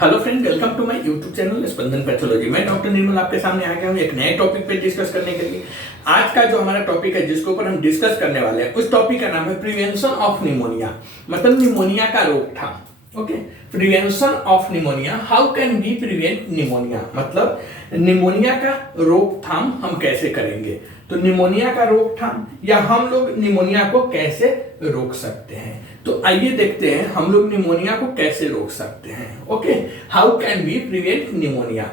Hello friend, welcome to my YouTube channel Spandan pathology. मैं doctor Nirmal आपके सामने आ गया हूँ एक नए टॉपिक पे डिस्कस करने के लिए। आज का जो हमारा टॉपिक है जिसके ऊपर हम डिस्कस करने वाले हैं, उस टॉपिक का नाम है प्रिवेंशन ऑफ निमोनिया, मतलब निमोनिया का रोकथाम। Okay, prevention of pneumonia, how can we prevent pneumonia, मतलब निमोनिया का रोकथाम हम कैसे करेंगे। तो निमोनिया का रोकथाम या हम लोग निमोनिया को कैसे रोक सकते हैं, तो आइए देखते हैं हम लोग निमोनिया को कैसे रोक सकते हैं। Okay, how can we prevent pneumonia.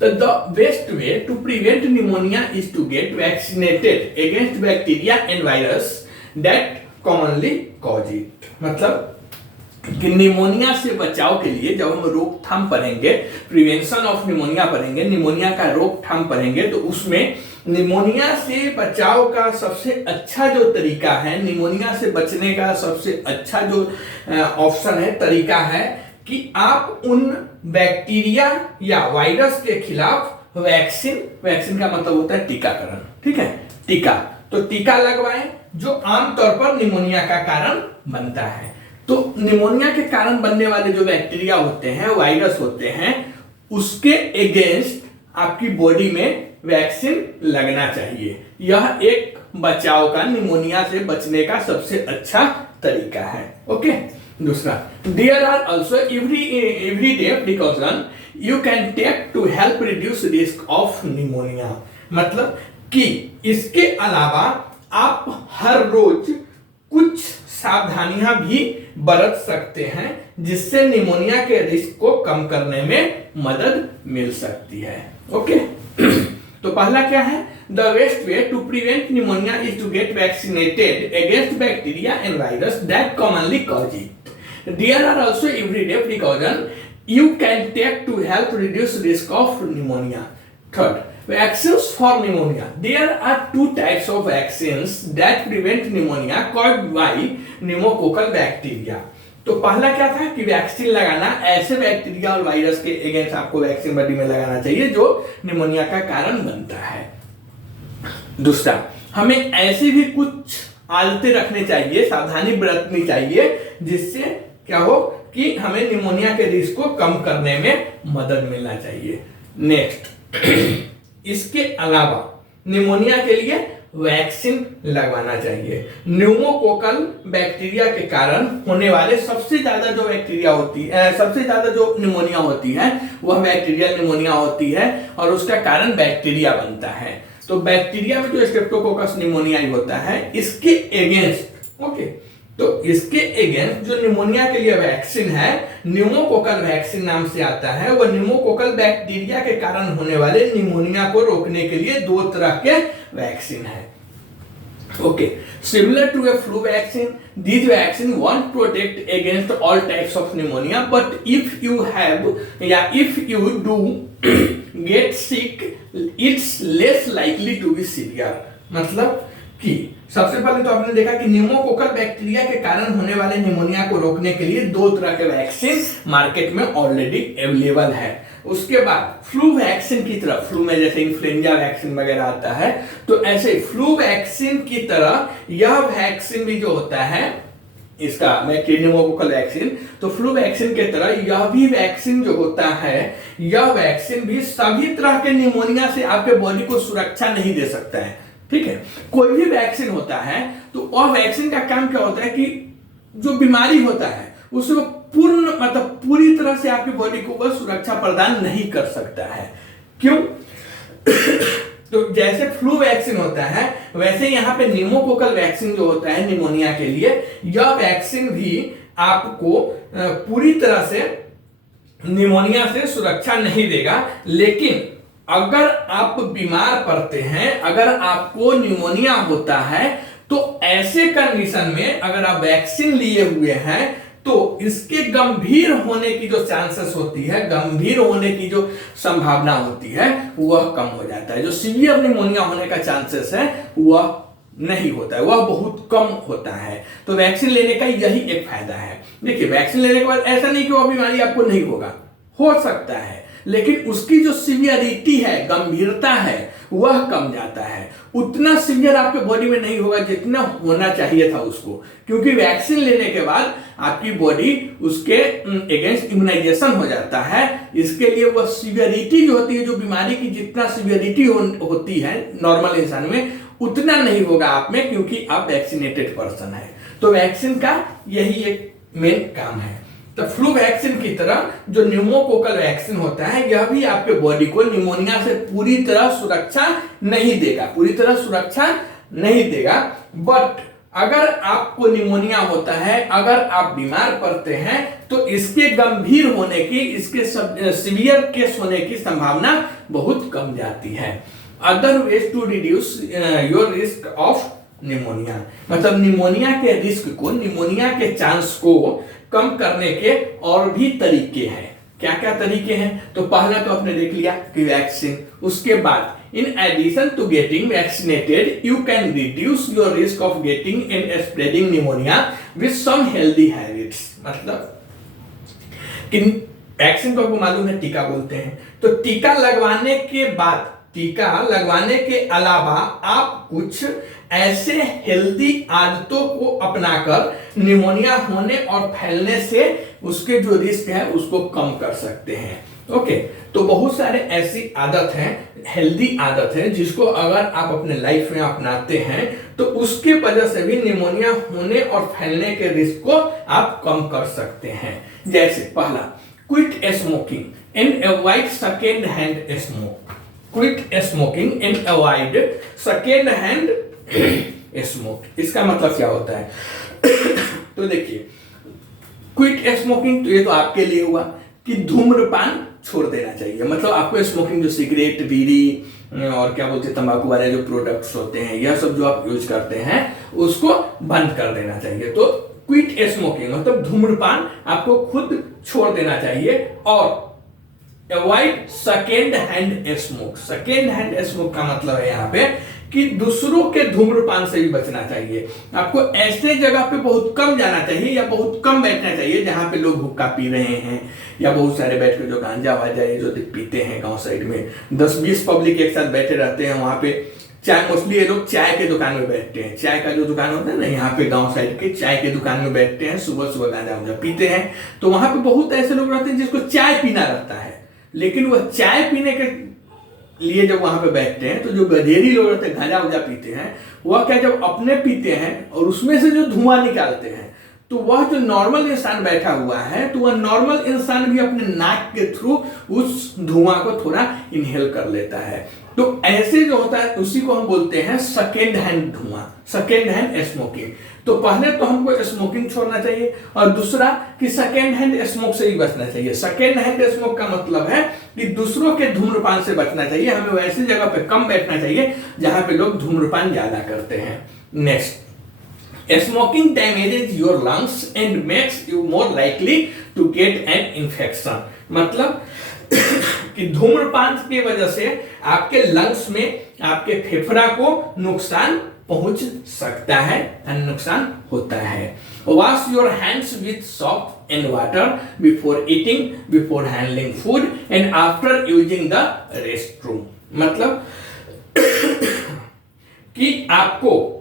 तो the best way to prevent pneumonia is to get vaccinated against bacteria and virus that commonly cause it. मतलब कि निमोनिया से बचाव के लिए जब हम रोकथाम पढ़ेंगे, प्रिवेंशन ऑफ निमोनिया पढ़ेंगे, निमोनिया का रोकथाम पढ़ेंगे, तो उसमें निमोनिया से बचाव का सबसे अच्छा जो तरीका है, निमोनिया से बचने का सबसे अच्छा जो ऑप्शन है, तरीका है कि आप उन बैक्टीरिया या वायरस के खिलाफ वैक्सीन का मतलब होता है टीकाकरण। ठीक है, टीका, तो टीका लगवाएं जो आमतौर पर निमोनिया का कारण बनता है। तो निमोनिया के कारण बनने वाले जो बैक्टीरिया होते हैं, वायरस होते हैं, उसके अगेंस्ट आपकी बॉडी में वैक्सीन लगना चाहिए। यह एक बचाव का, निमोनिया से बचने का सबसे अच्छा तरीका है। ओके, दूसरा, there are also everyday precaution you can take to help reduce risk of pneumonia. मतलब कि इसके अलावा आप हर रोज कुछ सावधानियां भी बरत सकते हैं जिससे निमोनिया के रिस्क को कम करने में मदद मिल सकती है। ओके, तो पहला क्या है, the best way to prevent pneumonia is to get vaccinated against bacteria and virus that commonly cause it. There are also everyday precaution you can take to help reduce risk of pneumonia. Third, vaccines for pneumonia. There are two types of vaccines that prevent pneumonia caused by pneumococcal bacteria. तो पहला क्या था कि vaccine लगाना, ऐसे bacteria और virus के against आपको वैक्सीन बॉडी में लगाना चाहिए जो निमोनिया का कारण बनता है। दूसरा, हमें ऐसे भी कुछ आदतें रखने चाहिए, सावधानी बरतनी चाहिए जिससे क्या हो कि हमें निमोनिया के रिस्क को कम करने में मदद मिलना चाहिए। नेक्स्ट, इसके अलावा निमोनिया के लिए वैक्सीन लगवाना चाहिए। न्यूमोकोकल बैक्टीरिया के कारण होने वाले सबसे ज्यादा जो बैक्टीरिया होती है, सबसे ज्यादा जो निमोनिया होती है वह बैक्टीरियल निमोनिया होती है और उसका कारण बैक्टीरिया बनता है। तो बैक्टीरिया में जो स्ट्रेप्टोकोकस निमोनिया होता है, इसके अगेंस्ट, ओके, तो इसके अगेंस्ट जो निमोनिया के लिए वैक्सीन है, न्यूमोकोकल वैक्सीन नाम से आता है, वह न्यूमोकोकल बैक्टीरिया के कारण होने वाले निमोनिया को रोकने के लिए दो तरह के वैक्सीन है। Okay, similar to a flu vaccine, this vaccine won't protect against all types of pneumonia, but if you have या if you do get sick it's less likely to be severe. मतलब कि सबसे पहले तो आपने देखा कि न्यूमोकोकल बैक्टीरिया के कारण होने वाले निमोनिया को रोकने के लिए दो तरह के वैक्सीन मार्केट में ऑलरेडी अवेलेबल है। उसके बाद फ्लू वैक्सीन की तरह, फ्लू में जैसे इन्फ्लुएंजा वैक्सीन वगैरह आता है, तो ऐसे फ्लू वैक्सीन की तरह यह वैक्सीन भी जो होता है, इसका न्यूमोकोकल वैक्सीन, तो फ्लू वैक्सीन के तरह यह भी वैक्सीन जो होता है, यह वैक्सीन भी सभी तरह के निमोनिया से आपके बॉडी को सुरक्षा नहीं दे सकता है। ठीक है, कोई भी वैक्सीन होता है तो वह वैक्सीन का काम क्या होता है कि जो बीमारी होता है उसको पूर्ण, मतलब पूरी तरह से आपकी बॉडी को वह सुरक्षा प्रदान नहीं कर सकता है। क्यों? तो जैसे फ्लू वैक्सीन होता है, वैसे यहाँ पे न्यूमोकोकल वैक्सीन जो होता है निमोनिया के लिए, यह वैक्सीन भी आपको पूरी तरह से निमोनिया से सुरक्षा नहीं देगा। लेकिन अगर आप बीमार पड़ते हैं, अगर आपको निमोनिया होता है, तो ऐसे कंडीशन में अगर आप वैक्सीन लिए हुए हैं तो इसके गंभीर होने की जो चांसेस होती है, गंभीर होने की जो संभावना होती है, वह कम हो जाता है। जो सीवियर निमोनिया होने का चांसेस है वह नहीं होता है, वह बहुत कम होता है। तो वैक्सीन लेने का यही एक फायदा है। देखिए, वैक्सीन लेने के बाद ऐसा नहीं कि वह बीमारी आपको नहीं होगा, हो सकता है, लेकिन उसकी जो सीवियरिटी है, गंभीरता है, वह कम जाता है। उतना सीवियर आपके बॉडी में नहीं होगा जितना होना चाहिए था उसको, क्योंकि वैक्सीन लेने के बाद आपकी बॉडी उसके अगेंस्ट इम्यूनाइजेशन हो जाता है। इसके लिए वह सीवियरिटी जो होती है, जो बीमारी की जितना सीवियरिटी होती है नॉर्मल इंसान में, उतना नहीं होगा आप में, क्योंकि आप वैक्सीनेटेड पर्सन है। तो वैक्सीन का यही एक मेन काम है। तो फ्लू वैक्सीन की तरह जो न्यूमोकोकल वैक्सीन होता है, यह भी आपके बॉडी को निमोनिया से पूरी तरह सुरक्षा नहीं देगा, बट अगर आपको निमोनिया होता है, अगर आप बीमार पड़ते हैं, तो इसके गंभीर होने की, इसके सीवियर केस होने की संभावना बहुत कम जाती है। Other ways to reduce your risk of pneumonia, मतलब निमोनिया के रिस्क को, निमोनिया के चांस को कम करने के और भी तरीके हैं। क्या क्या तरीके हैं? तो पहला तो आपने देख लिया कि वैक्सीन। उसके बाद in addition to getting vaccinated you can reduce your risk of getting and spreading pneumonia with some healthy habits. मतलब इन वैक्सीन को आपको मालूम है टीका बोलते हैं, तो टीका लगवाने के बाद, टीका लगवाने के अलावा आप कुछ ऐसे हेल्दी आदतों को अपनाकर निमोनिया होने और फैलने से उसके जो रिस्क है उसको कम कर सकते हैं। ओके, तो बहुत सारे ऐसी आदत हैं, हेल्दी आदत है, जिसको अगर आप अपने लाइफ में अपनाते हैं तो उसके वजह से भी निमोनिया होने और फैलने के रिस्क को आप कम कर सकते हैं। जैसे पहला, quit smoking and avoid second hand smoke. Quit smoking and avoid second hand smoke. इसका मतलब क्या होता है? तो देखिए, क्विट स्मोकिंग, तो ये तो आपके लिए हुआ कि धूम्रपान छोड़ देना चाहिए। मतलब आपको स्मोकिंग, जो सिगरेट, बीड़ी और क्या बोलते हैं तंबाकू वाले जो प्रोडक्ट्स होते हैं, यह सब जो आप यूज करते हैं, उसको बंद कर देना चाहिए। तो क्विट स्मोकिंग मतलब धूम्रपान आपको खुद छोड़ देना चाहिए। और avoid second hand smoke. Second hand smoke का मतलब है यहाँ पे कि दूसरों के धूम्रपान से भी बचना चाहिए। आपको ऐसे जगह पे बहुत कम जाना चाहिए या बहुत कम बैठना चाहिए जहां पे लोग हुक्का पी रहे हैं, या बहुत सारे बैठ के जो गांजा वाजा जो पीते हैं गांव साइड में, 10-20 पब्लिक एक साथ बैठे रहते हैं वहां पे। चाय, मोस्टली ये लोग चाय के दुकान में बैठते हैं। चाय का जो दुकान होता है ना, यहाँ पे गांव साइड के चाय के दुकान में बैठते हैं, सुबह सुबह गांजा वाजा पीते हैं। तो वहां पे बहुत ऐसे लोग रहते हैं जिसको चाय पीना रहता है, लेकिन वह चाय पीने के लिए जब वहां पे बैठते हैं, तो जो गधेरी लोग रहते हैं, गांजा उजा पीते हैं, वह क्या, जब अपने पीते हैं और उसमें से जो धुआं निकालते हैं, तो वह जो नॉर्मल इंसान बैठा हुआ है, तो वह नॉर्मल इंसान भी अपने नाक के थ्रू उस धुआं को थोड़ा इनहेल कर लेता है। तो ऐसे जो होता है उसी को हम बोलते हैं सेकेंड हैंड धुआं, सेकेंड हैंड स्मोकिंग। तो पहले तो हमको स्मोकिंग छोड़ना चाहिए, और दूसरा कि सेकेंड हैंड स्मोक से ही बचना चाहिए। सेकेंड हैंड स्मोक का मतलब है कि दूसरों के धूम्रपान से बचना चाहिए। हमें वैसी जगह पे कम बैठना चाहिए जहां पे लोग धूम्रपान ज्यादा करते हैं। Next, smoking damages your lungs and makes you more likely to get an infection. मतलब कि धूम्रपान की वजह से आपके लंग्स में, आपके फेफड़ा को नुकसान पहुंच सकता है, नुकसान होता है। Wash your hands with soap and water before eating, before handling food and after using the restroom. मतलब कि आपको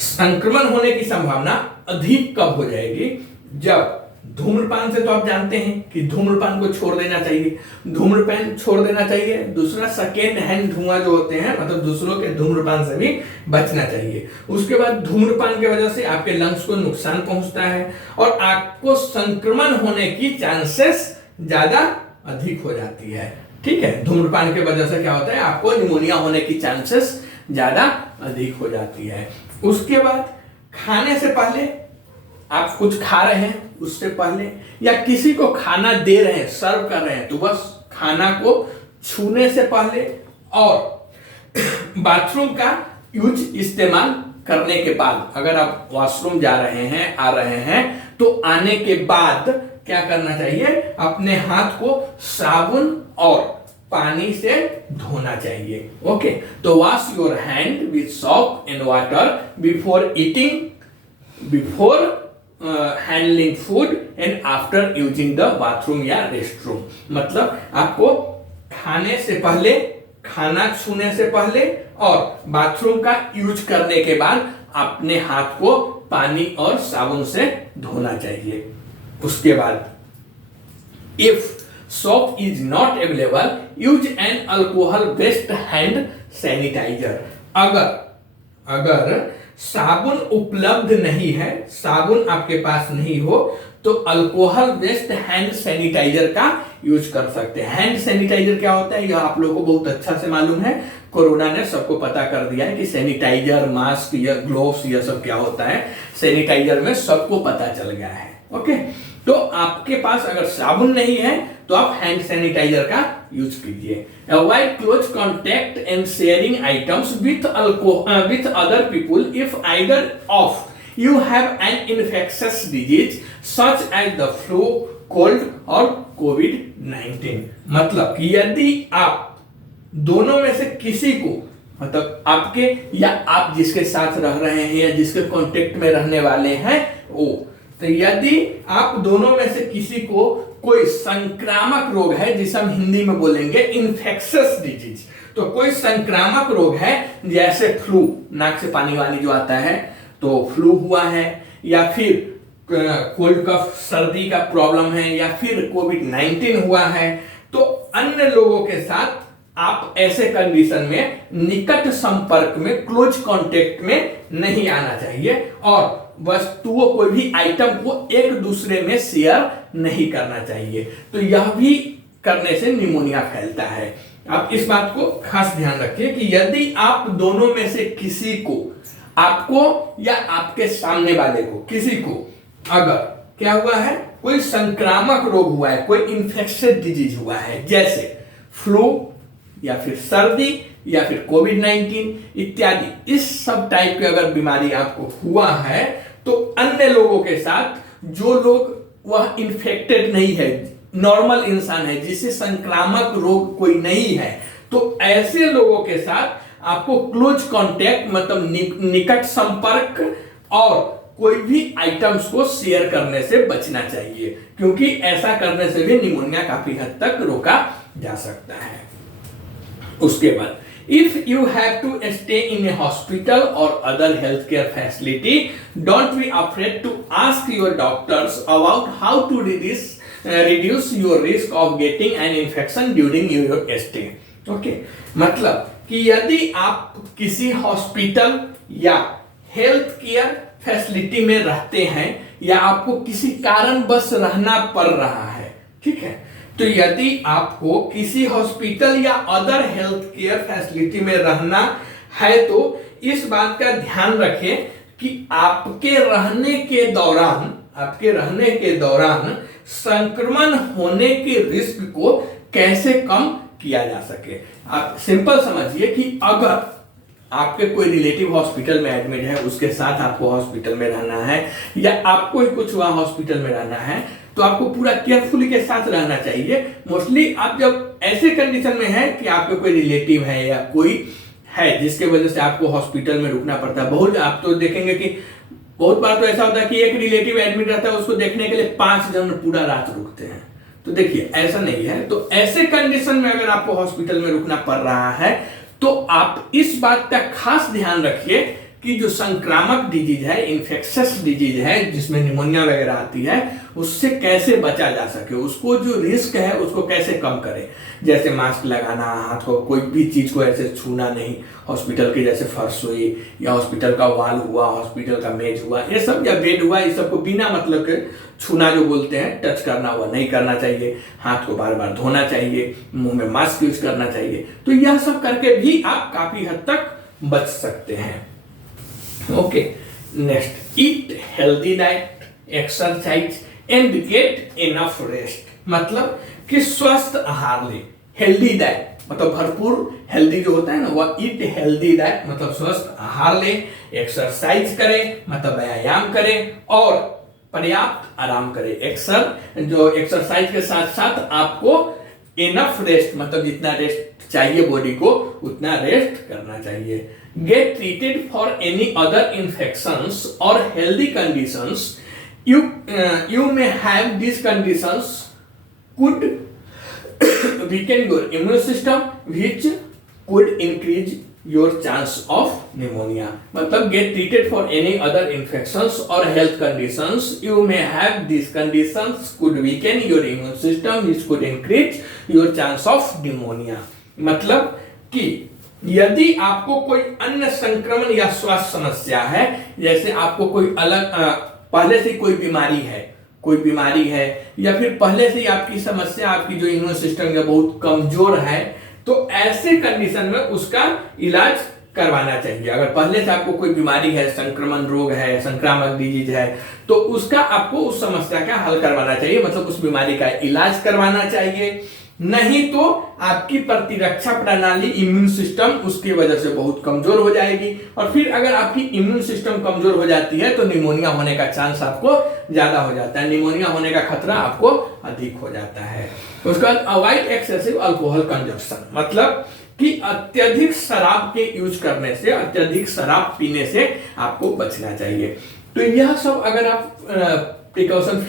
संक्रमण होने की संभावना अधिक कब हो जाएगी? जब धूम्रपान से, तो आप जानते हैं कि धूम्रपान को छोड़ देना चाहिए, धूम्रपान छोड़ देना चाहिए। दूसरा, सेकेंड हैंड धुआं जो होते हैं, मतलब दूसरों के धूम्रपान से भी बचना चाहिए। उसके बाद धूम्रपान की वजह से आपके लंग्स को नुकसान पहुंचता है और आपको संक्रमण होने की चांसेस ज्यादा अधिक हो जाती है। ठीक है, धूम्रपान की वजह से क्या होता है, आपको निमोनिया होने की चांसेस ज्यादा अधिक हो जाती है। उसके बाद खाने से पहले, आप कुछ खा रहे हैं उससे पहले, या किसी को खाना दे रहे हैं, सर्व कर रहे हैं, तो बस खाना को छूने से पहले, और बाथरूम का यूज इस्तेमाल करने के बाद, अगर आप वॉशरूम जा रहे हैं, आ रहे हैं, तो आने के बाद क्या करना चाहिए, अपने हाथ को साबुन और पानी से धोना चाहिए। ओके, तो wash your hand with soap and water before eating, before handling food and after using the bathroom या रेस्ट रूम। मतलब आपको खाने से पहले, खाना छूने से पहले और बाथरूम का यूज करने के बाद अपने हाथ को पानी और साबुन से धोना चाहिए। उसके बाद if soap is not available use an alcohol based hand sanitiser. अगर साबुन उपलब्ध नहीं है, साबुन आपके पास नहीं हो, तो अल्कोहल बेस्ड हैंड सैनिटाइजर का यूज कर सकते हैं। हैंड सैनिटाइजर क्या होता है, यह आप लोगों को बहुत अच्छा से मालूम है। कोरोना ने सबको पता कर दिया है कि सैनिटाइजर, मास्क या ग्लोव्स यह सब क्या होता है। सैनिटाइजर में सबको पता चल गया है। ओके, तो आपके पास अगर साबुन नहीं है तो आप हैंड सैनिटाइजर का यूज कीजिए। Avoid close contact and sharing items with other people if either of you have an infectious disease such as the flu, cold और COVID-19। मतलब कि यदि आप दोनों में से किसी को, मतलब आपके या आप जिसके साथ रह रहे हैं या जिसके कांटेक्ट में रहने वाले हैं वो, तो यदि आप दोनों में से किसी को कोई संक्रामक रोग है, जिसे हम हिंदी में बोलेंगे इन्फेक्शियस डिजीज, तो कोई संक्रामक रोग है जैसे फ्लू, नाक से पानी वाली जो आता है तो फ्लू हुआ है, या फिर कोल्ड कफ सर्दी का प्रॉब्लम है, या फिर कोविड-19 हुआ है, तो अन्य लोगों के साथ आप ऐसे कंडीशन में निकट संपर्क में, क्लोज कांटेक्ट में नहीं आना चाहिए और वस्तुओं, कोई भी आइटम को एक दूसरे में शेयर नहीं करना चाहिए। तो यह भी करने से निमोनिया फैलता है। आप इस बात को खास ध्यान रखिए कि यदि आप दोनों में से किसी को, आपको या आपके सामने वाले को, किसी को अगर क्या हुआ है, कोई संक्रामक रोग हुआ है, कोई इन्फेक्शियस डिजीज हुआ है जैसे फ्लू या फिर सर्दी या फिर कोविड-19 इत्यादि, इस सब टाइप की अगर बीमारी आपको हुआ है, तो अन्य लोगों के साथ जो लोग वह इन्फेक्टेड नहीं है, नॉर्मल इंसान है, जिसे संक्रामक रोग कोई नहीं है, तो ऐसे लोगों के साथ आपको क्लोज कांटेक्ट मतलब निकट संपर्क और कोई भी आइटम्स को शेयर करने से बचना चाहिए, क्योंकि ऐसा करने से भी निमोनिया काफी हद तक रोका जा सकता है। उसके बाद if you have to stay in a hospital और other health care facility, don't be afraid to ask your doctors about how to reduce your risk of getting an infection during your stay. Okay, मतलब कि यदि आप किसी hospital या health care facility में रहते हैं या आपको किसी कारणवश रहना पड़ रहा है, ठीक है, तो यदि आपको किसी हॉस्पिटल या अदर हेल्थ केयर फैसिलिटी में रहना है तो इस बात का ध्यान रखें कि आपके रहने के दौरान संक्रमण होने के रिस्क को कैसे कम किया जा सके। आप सिंपल समझिए कि अगर आपके कोई रिलेटिव हॉस्पिटल में एडमिट है, उसके साथ आपको हॉस्पिटल में रहना है, या आपको ही कुछ हुआ हॉस्पिटल में रहना है, तो आपको पूरा केयरफुली के साथ रहना चाहिए। मोस्टली आप जब ऐसे कंडीशन में है कि आपके कोई रिलेटिव है या कोई है जिसके वजह से आपको हॉस्पिटल में रुकना पड़ता है, बहुत आप तो देखेंगे कि बहुत बार तो ऐसा होता है कि एक रिलेटिव एडमिट रहता है, उसको देखने के लिए 5 जन पूरा रात रुकते हैं। तो देखिए ऐसा नहीं है। तो ऐसे कंडीशन में अगर आपको हॉस्पिटल में रुकना पड़ रहा है तो आप इस बात का खास ध्यान रखिए कि जो संक्रामक डिजीज है, इन्फेक्शियस डिजीज है, जिसमें निमोनिया वगैरह आती है, उससे कैसे बचा जा सके, उसको जो रिस्क है उसको कैसे कम करें। जैसे मास्क लगाना, हाथ को कोई भी चीज को ऐसे छूना नहीं, हॉस्पिटल की जैसे फर्श हुई या हॉस्पिटल का वॉल हुआ, हॉस्पिटल का मेज हुआ, ये सब या बेड हुआ, ये सबको बिना मतलब के छूना जो बोलते हैं, टच करना हुआ नहीं करना चाहिए। हाथ को बार बार धोना चाहिए, मुंह में मास्क यूज करना चाहिए। तो यह सब करके भी आप काफी हद तक बच सकते हैं। Okay, next, eat healthy diet, exercise and get enough rest. मतलब कि स्वस्थ आहार ले, हेल्दी डाइट मतलब भरपूर, हेल्दी जो होता है ना वह ईट हेल्दी डाइट मतलब स्वस्थ आहार ले, एक्सरसाइज करें मतलब व्यायाम करें और पर्याप्त आराम करें। एक्सरसाइज के साथ साथ आपको इनफ रेस्ट मतलब जितना रेस्ट चाहिए बॉडी को उतना रेस्ट करना चाहिए। Get treated for any other infections और healthy conditions you may have these conditions could weaken your immune system which could increase your chance of pneumonia. मतलब get treated for any other infections or health conditions. You may have these conditions could weaken your immune system which could increase your chance of pneumonia. मतलब कि यदि आपको कोई अन्य संक्रमण या स्वास्थ्य समस्या है, जैसे आपको कोई अलग पहले से कोई बीमारी है या फिर पहले से आपकी समस्या, आपकी जो इम्यून सिस्टम है बहुत कमजोर है, तो ऐसे कंडीशन में उसका इलाज करवाना चाहिए। अगर पहले से आपको कोई बीमारी है, संक्रमण रोग है, संक्रामक डिजीज है, तो उसका आपको उस समस्या का हल करवाना चाहिए, मतलब उस बीमारी का इलाज करवाना चाहिए। नहीं तो आपकी प्रतिरक्षा प्रणाली, इम्यून सिस्टम उसकी वजह से बहुत कमजोर हो जाएगी, और फिर अगर आपकी इम्यून सिस्टम कमजोर हो जाती है तो निमोनिया होने का चांस आपको ज्यादा हो जाता है, निमोनिया होने का खतरा आपको अधिक हो जाता है। उसके बाद अवॉइड एक्सेसिव अल्कोहल कंजप्शन, मतलब कि अत्यधिक शराब के यूज करने से, अत्यधिक शराब पीने से आपको बचना चाहिए। तो यह सब अगर आप प्रिकॉशन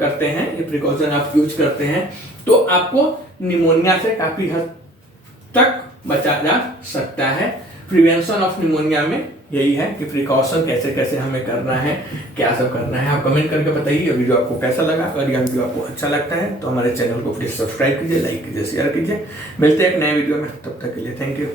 करते हैं, ये प्रिकॉशन आप यूज करते हैं, तो आपको निमोनिया से काफी हद तक बचा जा सकता है। प्रिवेंशन ऑफ निमोनिया में यही है कि प्रिकॉशन कैसे कैसे हमें करना है, क्या सब करना है। आप कमेंट करके बताइए ये वीडियो आपको कैसा लगा। अगर यह वीडियो आपको अच्छा लगता है तो हमारे चैनल को प्लीज सब्सक्राइब कीजिए, लाइक कीजिए, शेयर कीजिए। मिलते हैं एक नए वीडियो में, तब तक के लिए थैंक यू।